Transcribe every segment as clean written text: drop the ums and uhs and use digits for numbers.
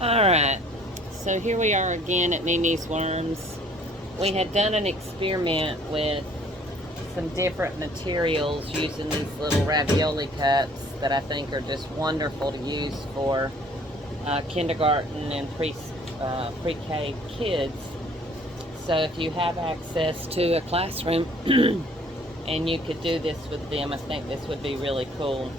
Alright, so here we are again at Mimi's Worms. We had done an experiment with some different materials using these little ravioli cups that I think are just wonderful to use for kindergarten and pre-K kids. So if you have access to a classroom and you could do this with them, I think this would be really cool.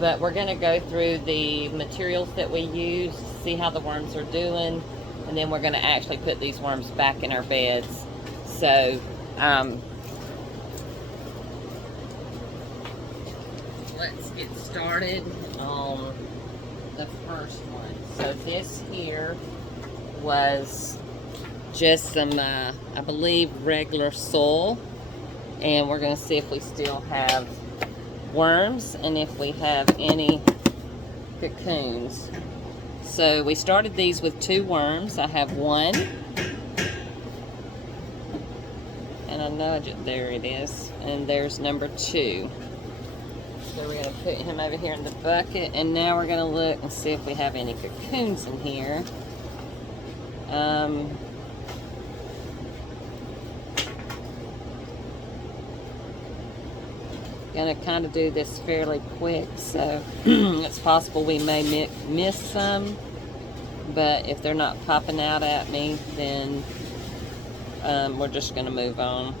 But we're going to go through the materials that we use, see how the worms are doing, and then we're going to actually put these worms back in our beds. So, let's get started on the first one. So this here was just some, I believe, regular soil. And we're going to see if we still have worms and if we have any cocoons. So we started these with 2 worms. I have 1, and I know there it is, and there's number 2. So we're going to put him over here in the bucket, and now we're going to look and see if we have any cocoons in here. Going to kind of do this fairly quick, so it's possible we may miss some, but if they're not popping out at me, then we're just going to move on.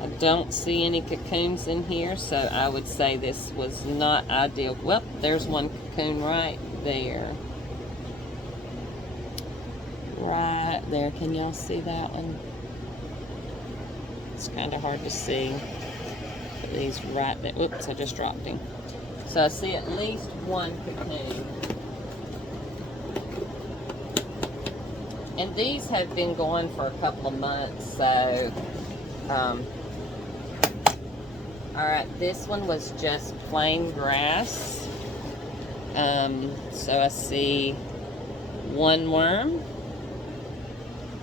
I don't see any cocoons in here, so I would say this was not ideal. Well, there's one cocoon right there. Right there. Can y'all see that one? It's kind of hard to see. These right there. Oops, I just dropped him. So I see at least 1 cocoon. And these have been going for a couple of months, so alright, this one was just plain grass. So I see 1 worm,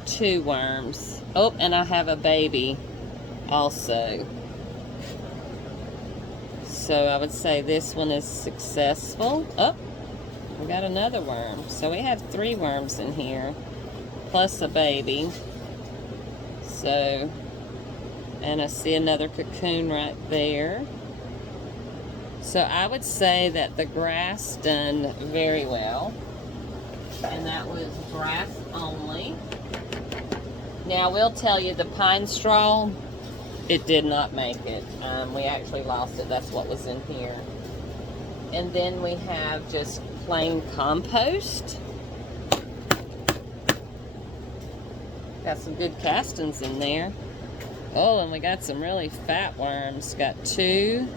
2 worms. Oh, and I have a baby also. So I would say this one is successful. Oh, we got another worm. So we have 3 worms in here, plus a baby. So, and I see another cocoon right there. So I would say that the grass done very well. And that was grass only. Now I will tell you the pine straw, it did not make it. We actually lost it. That's what was in here. And then we have just plain compost. Got some good castings in there. Oh, and we got some really fat worms. Got 2,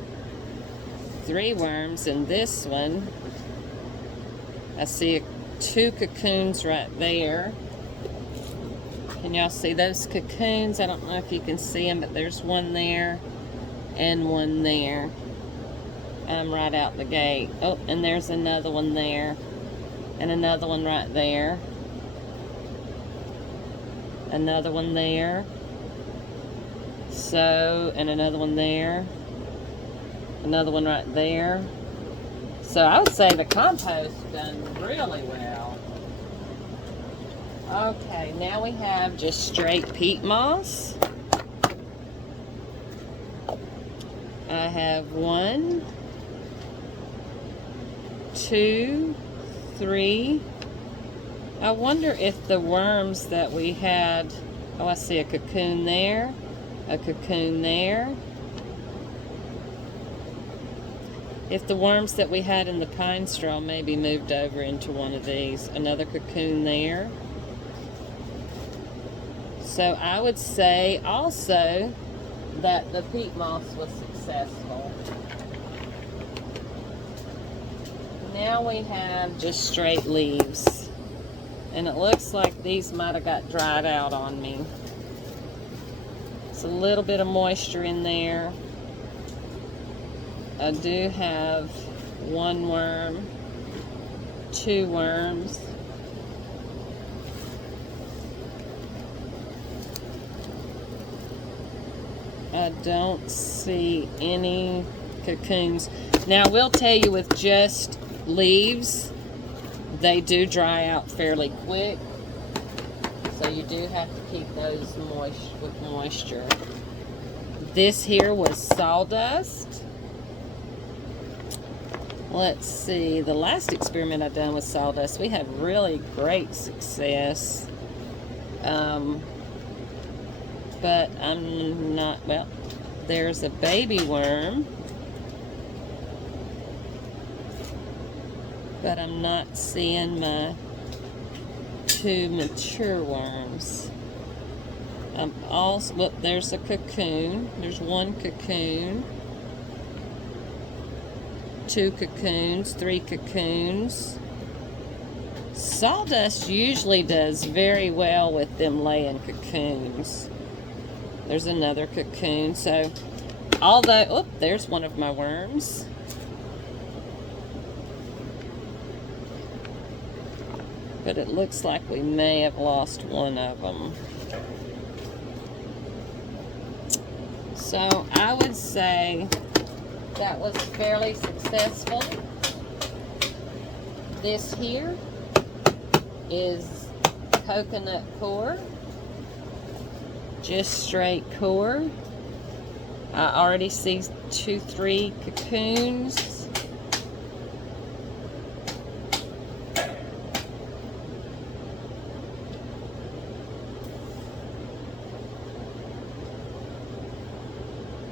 3 worms in this one. I see 2 cocoons right there. Can y'all see those cocoons? I don't know if you can see them, but there's 1 there and 1 there. I'm right out the gate. Oh, and there's another one there and another one right there. Another one there. So, and another one there. Another one right there. So I would say the compost done really well. Okay, now we have just straight peat moss. I have 1, 2, 3. I wonder if the worms that we had, oh, I see a cocoon there, a cocoon there. If the worms that we had in the pine straw maybe moved over into one of these. Another cocoon there. So I would say also that the peat moss was successful. Now we have just straight leaves. And it looks like these might have got dried out on me. It's a little bit of moisture in there. I do have 1 worm, 2 worms. I don't see any cocoons. Now, I will tell you with just leaves, They do dry out fairly quick, so you do have to keep those moist with moisture. This here was sawdust. Let's see, the last experiment I've done with sawdust, we had really great success. But I'm not, well, there's a baby worm, but I'm not seeing my 2 mature worms. Also, look, there's a cocoon. There's 1 cocoon, 2 cocoons, 3 cocoons. Sawdust usually does very well with them laying cocoons. There's another cocoon. So, although, oh, there's one of my worms. But it looks like we may have lost one of them. So I would say that was fairly successful. This here is coconut core, just straight core. I already see 2, 3 cocoons.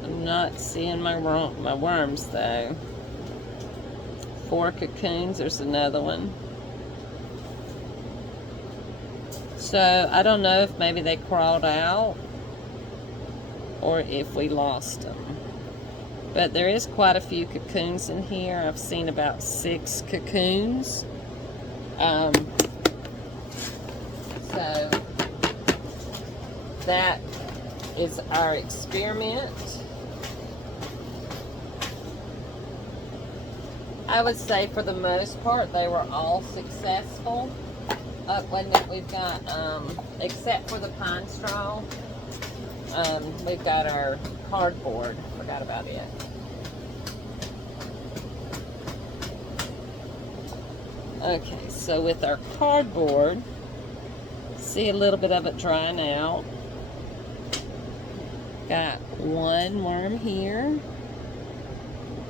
I'm not seeing my worms though. 4 cocoons, there's another one. So I don't know if maybe they crawled out or if we lost them. But there is quite a few cocoons in here. I've seen about 6 cocoons. So that is our experiment. I would say for the most part they were all successful. When we've got, except for the pine straw, we've got our cardboard. Forgot about it. Okay, so with our cardboard, see a little bit of it drying out. Got 1 worm here,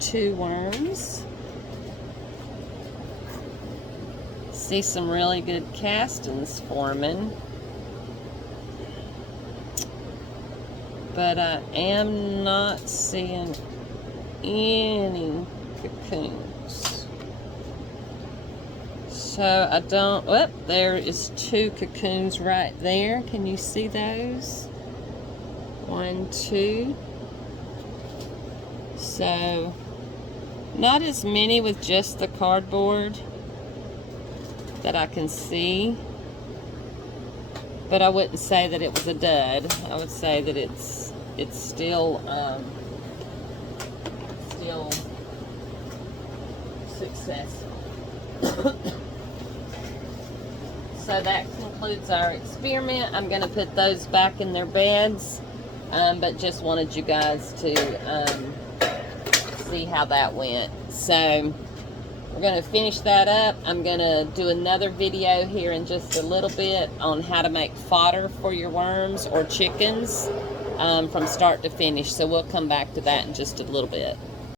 2 worms. See some really good castings forming. But I am not seeing any cocoons. So I don't, oh, there is 2 cocoons right there. Can you see those? 1, 2. So not as many with just the cardboard that I can see, but I wouldn't say that it was a dud. I would say that it's still successful. So that concludes our experiment. I'm going to put those back in their beds, but just wanted you guys to see how that went. So we're going to finish that up. I'm going to do another video here in just a little bit on how to make fodder for your worms or chickens from start to finish. So we'll come back to that in just a little bit.